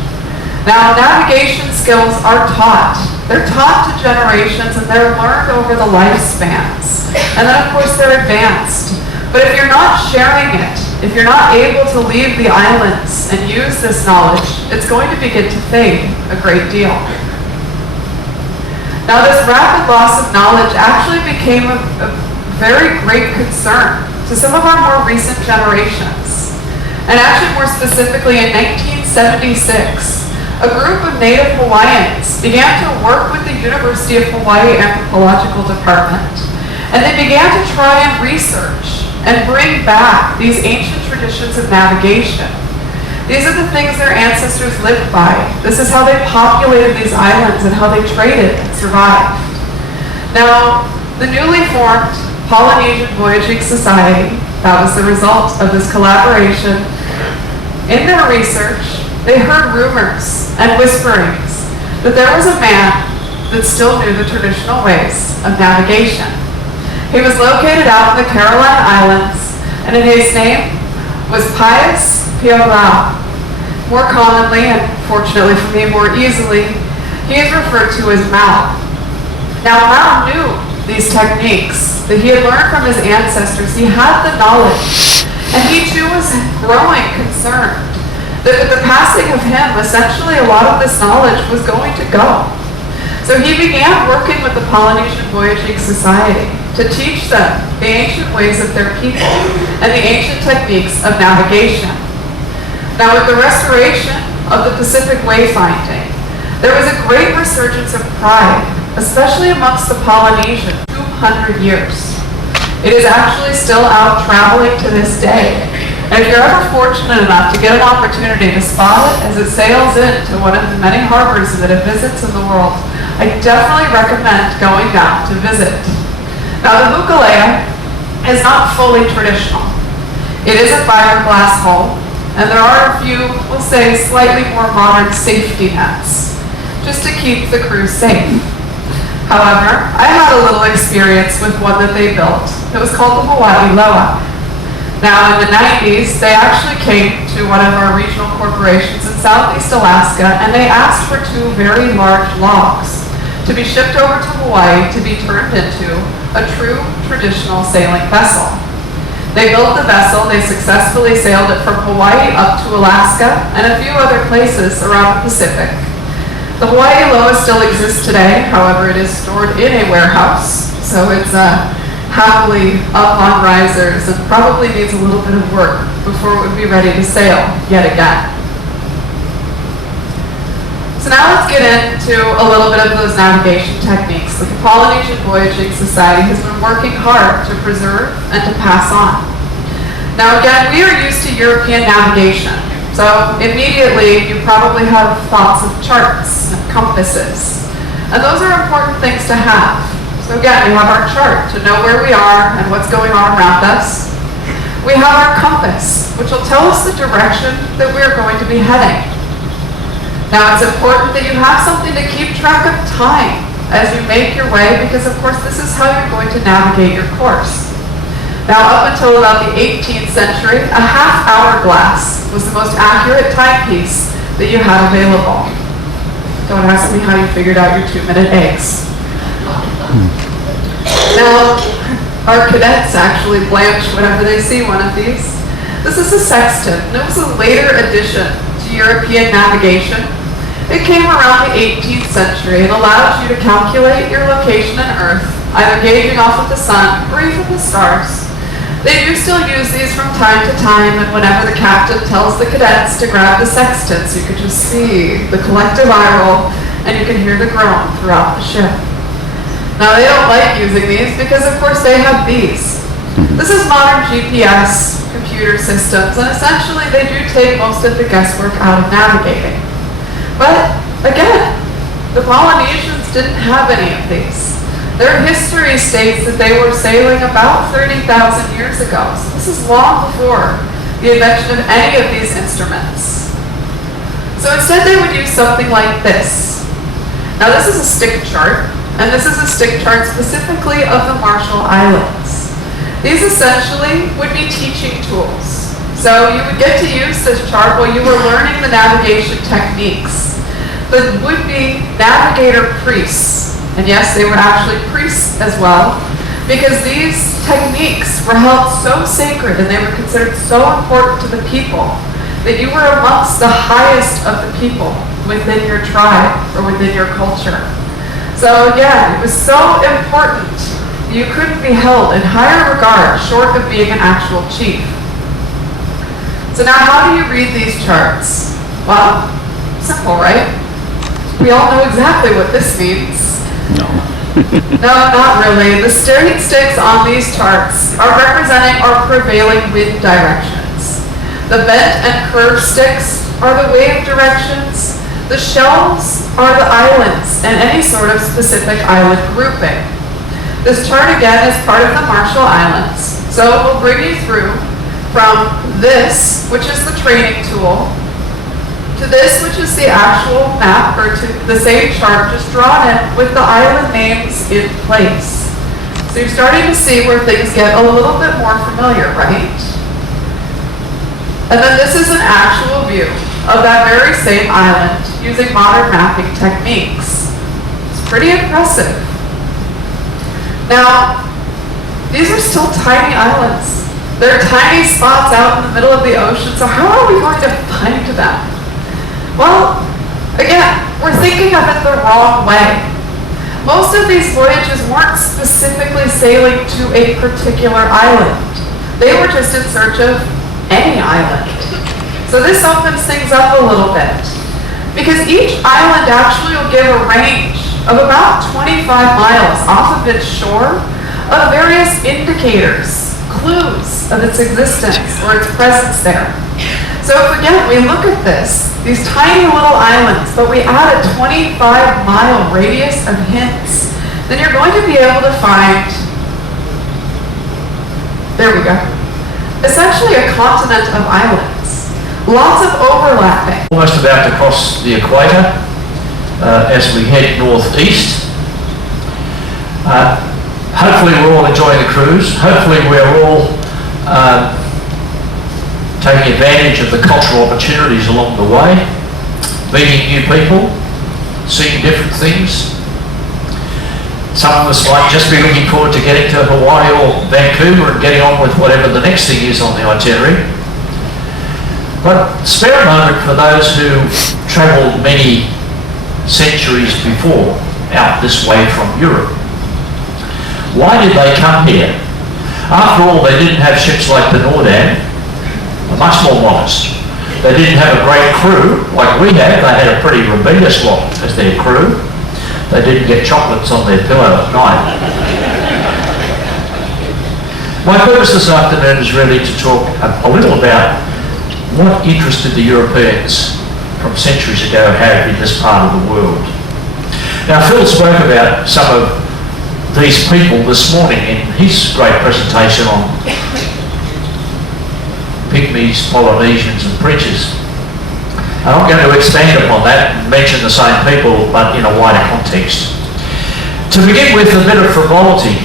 Now, navigation skills are taught. They're taught to generations, and they're learned over the lifespans. And then, of course, they're advanced. But if you're not sharing it, if you're not able to leave the islands and use this knowledge, it's going to begin to fade a great deal. Now, this rapid loss of knowledge actually became a very great concern to some of our more recent generations. And actually, more specifically, in 1976, a group of Native Hawaiians began to work with the University of Hawaii Anthropological Department. And they began to try and research and bring back these ancient traditions of navigation. These are the things their ancestors lived by. This is how they populated these islands and how they traded and survived. Now, the newly formed Polynesian Voyaging Society, that was the result of this collaboration. In their research, they heard rumors and whisperings that there was a man that still knew the traditional ways of navigation. He was located out in the Carolina Islands, and his name was Pius Piorau. More commonly, and fortunately for me more easily, he is referred to as Mau. Now, Mau knew these techniques that he had learned from his ancestors. He had the knowledge, and he too was growing concerned that with the passing of him, essentially a lot of this knowledge was going to go. So he began working with the Polynesian Voyaging Society to teach them the ancient ways of their people and the ancient techniques of navigation. Now, with the restoration of the Pacific wayfinding, there was a great resurgence of pride, especially amongst the Polynesians, 200 years. It is actually still out traveling to this day. And if you're ever fortunate enough to get an opportunity to spot it as it sails into one of the many harbors that it visits in the world, I definitely recommend going down to visit. Now, the Hokulea is not fully traditional. It is a fiberglass hull, and there are a few, we'll say, slightly more modern safety nets, just to keep the crew safe. However, I had a little experience with one that they built. It was called the Hawaii Loa. Now, in the 90s, they actually came to one of our regional corporations in Southeast Alaska, and they asked for 2 very large logs to be shipped over to Hawaii to be turned into a true traditional sailing vessel. They built the vessel, they successfully sailed it from Hawaii up to Alaska and a few other places around the Pacific. The Hawaii Loa still exists today, however it is stored in a warehouse, so it's happily up on risers and probably needs a little bit of work before it would be ready to sail yet again. So now let's get into a little bit of those navigation techniques that the Polynesian Voyaging Society has been working hard to preserve and to pass on. Now again, we are used to European navigation, so immediately you probably have thoughts of charts and compasses, and those are important things to have. So again, we have our chart to know where we are and what's going on around us. We have our compass, which will tell us the direction that we are going to be heading. Now, it's important that you have something to keep track of time. as you make your way, because of course this is how you're going to navigate your course. Now, up until about the 18th century, a half hourglass was the most accurate timepiece that you had available. Don't ask me how you figured out your 2-minute eggs. Now, our cadets actually blanch whenever they see one of these. This is a sextant, and it was a later addition to European navigation. It came around the 18th century and allows you to calculate your location on Earth, either gauging off of the sun or even the stars. They do still use these from time to time, and whenever the captain tells the cadets to grab the sextants, you can just see the collective eye roll, and you can hear the groan throughout the ship. Now, they don't like using these because, of course, they have these. This is modern GPS computer systems, and essentially they do take most of the guesswork out of navigating. But, again, the Polynesians didn't have any of these. Their history states that they were sailing about 30,000 years ago. So this is long before the invention of any of these instruments. So instead they would use something like this. Now this is a stick chart, and this is a stick chart specifically of the Marshall Islands. These essentially would be teaching tools. So you would get to use this chart while you were learning the navigation techniques. The would-be navigator priests, and yes, they were actually priests as well, because these techniques were held so sacred and they were considered so important to the people that you were amongst the highest of the people within your tribe or within your culture. So again, it was so important you couldn't be held in higher regard short of being an actual chief. So now how do you read these charts? Well, simple, right? We all know exactly what this means. No, not really. The straight sticks on these charts are representing our prevailing wind directions. The bent and curved sticks are the wave directions. The shells are the islands and any sort of specific island grouping. This chart again is part of the Marshall Islands, so it will bring you through from this, which is the training tool, to this, which is the actual map, or to the same chart just drawn in with the island names in place. So you're starting to see where things get a little bit more familiar, right? And then this is an actual view of that very same island using modern mapping techniques. It's pretty impressive. Now, these are still tiny islands. They're tiny spots out in the middle of the ocean, so how are we going to find them? Well, again, we're thinking of it the wrong way. Most of these voyages weren't specifically sailing to a particular island. They were just in search of any island. So this opens things up a little bit, because each island actually will give a range of about 25 miles off of its shore of various indicators, clues of its existence or its presence there. So if again we look at this, these tiny little islands, but we add a 25-mile radius of hints, then you're going to be able to find, there we go, essentially a continent of islands. Lots of overlapping. Almost about to cross the equator as we head northeast. Hopefully we're all enjoying the cruise. Hopefully we're all taking advantage of the cultural opportunities along the way, meeting new people, seeing different things. Some of us might just be looking forward to getting to Hawaii or Vancouver and getting on with whatever the next thing is on the itinerary. But spare a moment for those who travelled many centuries before out this way from Europe. Why did they come here? After all, they didn't have ships like the Nordam, much more modest. They didn't have a great crew like we have. They had a pretty rebellious lot as their crew. They didn't get chocolates on their pillow at night. My purpose this afternoon is really to talk a little about what interested the Europeans from centuries ago have in this part of the world. Now, Phil spoke about some of these people this morning in his great presentation on Pygmies, Polynesians and preachers. And I'm going to expand upon that and mention the same people but in a wider context. To begin with, a bit of frivolity.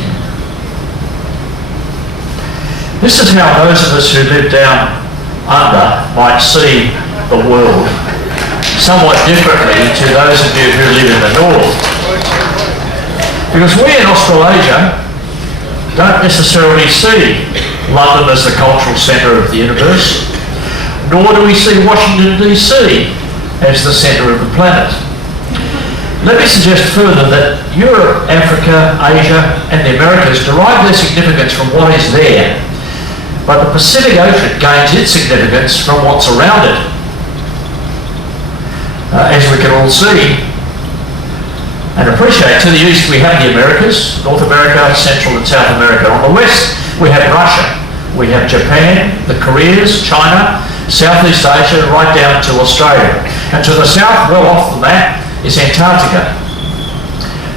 This is how those of us who live down under might see the world somewhat differently to those of you who live in the north. Because we in Australasia don't necessarily see London as the cultural centre of the universe, nor do we see Washington DC as the centre of the planet. Let me suggest further that Europe, Africa, Asia and the Americas derive their significance from what is there, but the Pacific Ocean gains its significance from what's around it. As we can all see and appreciate, to the east we have the Americas, North America, Central and South America. On the west we have Russia, we have Japan, the Koreas, China, Southeast Asia, right down to Australia. And to the south, well off the map, is Antarctica.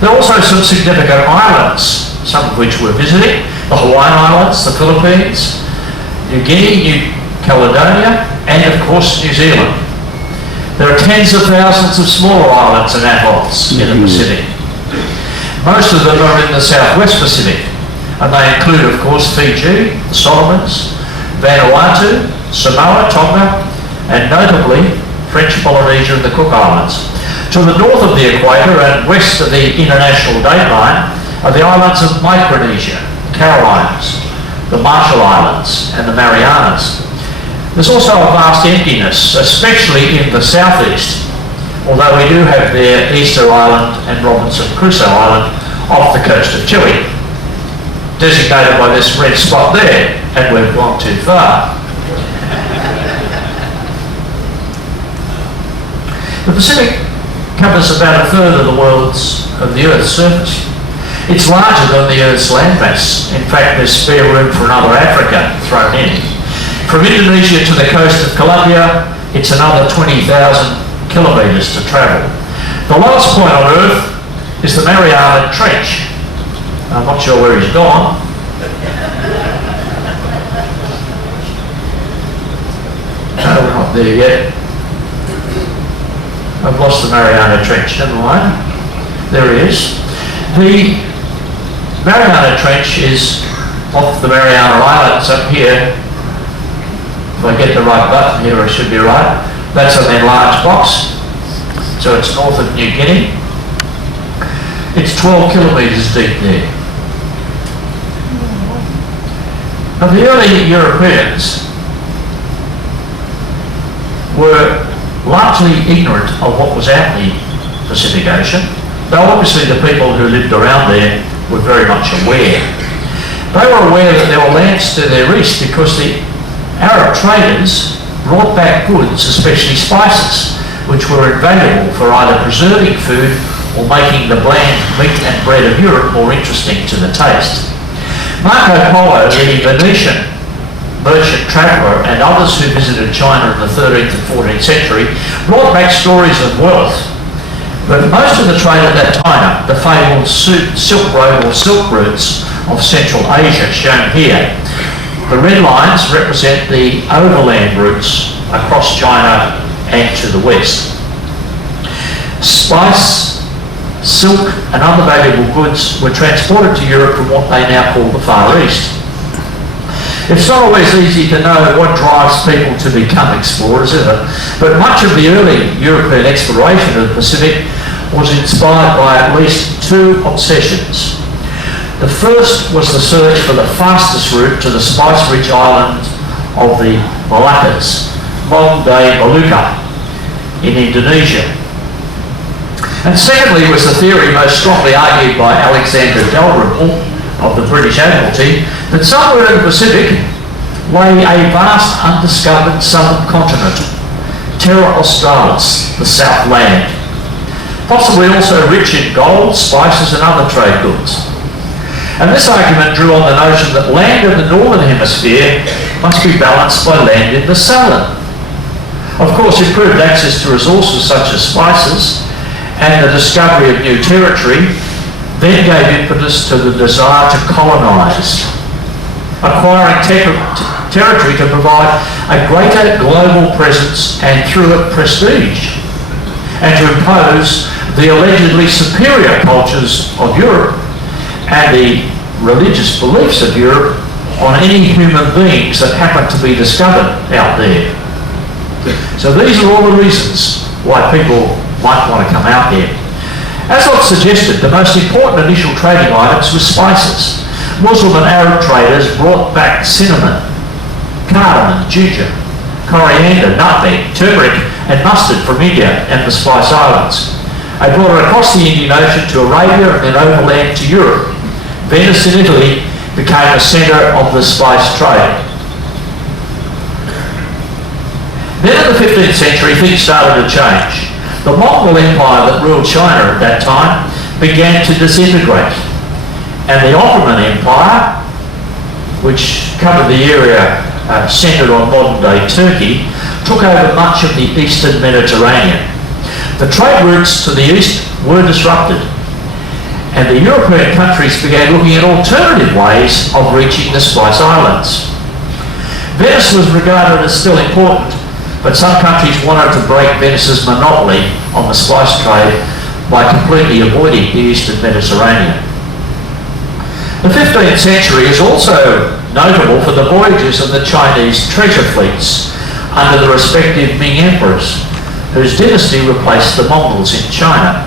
There are also some significant islands, some of which we're visiting: the Hawaiian Islands, the Philippines, New Guinea, New Caledonia, and of course New Zealand. There are tens of thousands of smaller islands and atolls in the Pacific. Most of them are in the Southwest Pacific, and they include of course Fiji, the Solomons, Vanuatu, Samoa, Tonga, and notably French Polynesia and the Cook Islands. To the north of the equator and west of the international date line are the islands of Micronesia, the Carolinas, the Marshall Islands and the Marianas. There's also a vast emptiness, especially in the southeast, although we do have there Easter Island and Robinson Crusoe Island off the coast of Chile, designated by this red spot there, and we've gone too far. The Pacific covers about a third of the Earth's surface. It's larger than the Earth's landmass. In fact, there's spare room for another Africa thrown in. From Indonesia to the coast of Colombia, it's another 20,000 kilometres to travel. The lowest point on Earth is the Mariana Trench. I'm not sure where he's gone. No, we're not there yet. I've lost the Mariana Trench, never mind. There he is. The Mariana Trench is off the Mariana Islands up here. If I get the right button here, I should be right. That's an enlarged box. So it's north of New Guinea. It's 12 kilometres deep there. Now the early Europeans were largely ignorant of what was out in the Pacific Ocean, though obviously the people who lived around there were very much aware. They were aware that there were lands to their east because the Arab traders brought back goods, especially spices, which were invaluable for either preserving food or making the bland meat and bread of Europe more interesting to the taste. Marco Polo, the Venetian merchant traveller, and others who visited China in the 13th and 14th century brought back stories of wealth. But most of the trade at that time, the fabled Silk Road or silk routes of Central Asia shown here. The red lines represent the overland routes across China and to the west. Spice, silk and other valuable goods were transported to Europe from what they now call the Far East. It's not always easy to know what drives people to become explorers, is it? But much of the early European exploration of the Pacific was inspired by at least two obsessions. The first was the search for the fastest route to the spice-rich island of the Moluccas, modern-day Molucca, in Indonesia. And secondly was the theory most strongly argued by Alexander Dalrymple of the British Admiralty that somewhere in the Pacific lay a vast undiscovered southern continent, Terra Australis, the South Land, possibly also rich in gold, spices and other trade goods. And this argument drew on the notion that land in the northern hemisphere must be balanced by land in the southern. Of course, improved access to resources such as spices and the discovery of new territory then gave impetus to the desire to colonise, acquiring territory to provide a greater global presence and through it prestige. and to impose the allegedly superior cultures of Europe and the religious beliefs of Europe on any human beings that happen to be discovered out there. So these are all the reasons why people might want to come out here. As I've suggested, the most important initial trading items were spices. Muslim and Arab traders brought back cinnamon, cardamom, ginger, coriander, nutmeg, turmeric and mustard from India and the Spice Islands. They brought it across the Indian Ocean to Arabia and then overland to Europe. Venice in Italy became a centre of the spice trade. Then in the 15th century, things started to change. The Mongol Empire that ruled China at that time began to disintegrate. And the Ottoman Empire, which covered the area centred on modern-day Turkey, took over much of the eastern Mediterranean. The trade routes to the east were disrupted, and the European countries began looking at alternative ways of reaching the Spice Islands. Venice was regarded as still important, but some countries wanted to break Venice's monopoly on the spice trade by completely avoiding the eastern Mediterranean. The 15th century is also notable for the voyages of the Chinese treasure fleets under the respective Ming emperors, whose dynasty replaced the Mongols in China.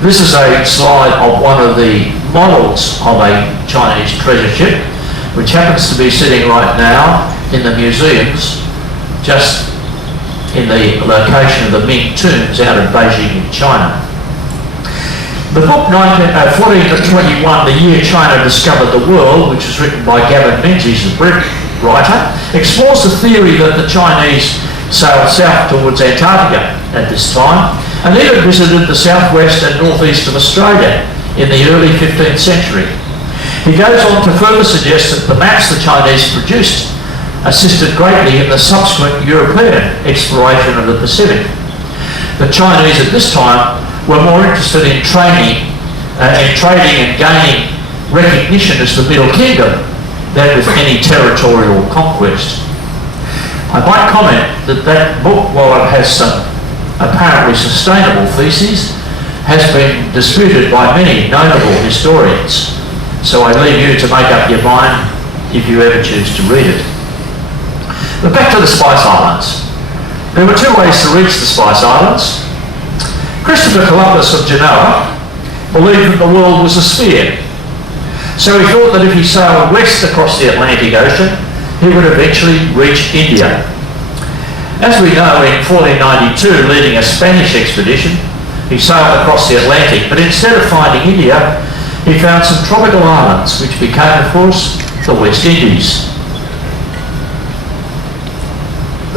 This is a slide of one of the models of a Chinese treasure ship, which happens to be sitting right now in the museums, just in the location of the Ming tombs out of Beijing in China. The book 1421, The Year China Discovered the World, which was written by Gavin Menzies, a Brit writer, explores the theory that the Chinese sailed south towards Antarctica at this time, and even visited the southwest and northeast of Australia in the early 15th century. He goes on to further suggest that the maps the Chinese produced assisted greatly in the subsequent European exploration of the Pacific. The Chinese at this time were more interested in trading and gaining recognition as the Middle Kingdom than with any territorial conquest. I might comment that that book, while it has some apparently sustainable theses, has been disputed by many notable historians. So I leave you to make up your mind if you ever choose to read it. But back to the Spice Islands. There were two ways to reach the Spice Islands. Christopher Columbus of Genoa believed that the world was a sphere. So he thought that if he sailed west across the Atlantic Ocean, he would eventually reach India. As we know, in 1492, leading a Spanish expedition, he sailed across the Atlantic, but instead of finding India, he found some tropical islands, which became, of course, the West Indies.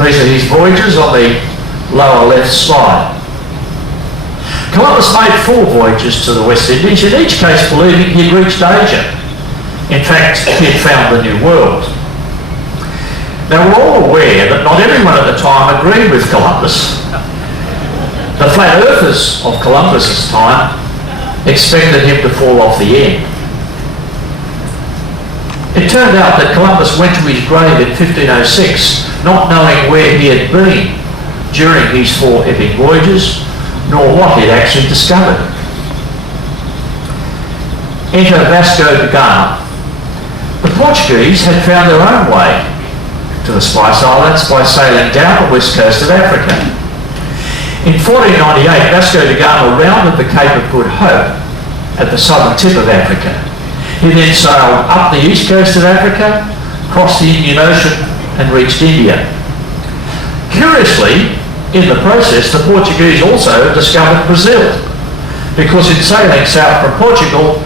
These are his voyages on the lower left slide. Columbus made 4 voyages to the West Indies, in each case believing he'd reached Asia. In fact, he'd found the New World. Now, we're all aware that not everyone at the time agreed with Columbus. The flat earthers of Columbus's time expected him to fall off the end. It turned out that Columbus went to his grave in 1506, not knowing where he had been during his 4 epic voyages, nor what he'd actually discovered. Enter Vasco da Gama. The Portuguese had found their own way to the Spice Islands by sailing down the west coast of Africa. In 1498, Vasco da Gama rounded the Cape of Good Hope at the southern tip of Africa. He then sailed up the east coast of Africa, crossed the Indian Ocean and reached India. Curiously, in the process, the Portuguese also discovered Brazil, because in sailing south from Portugal,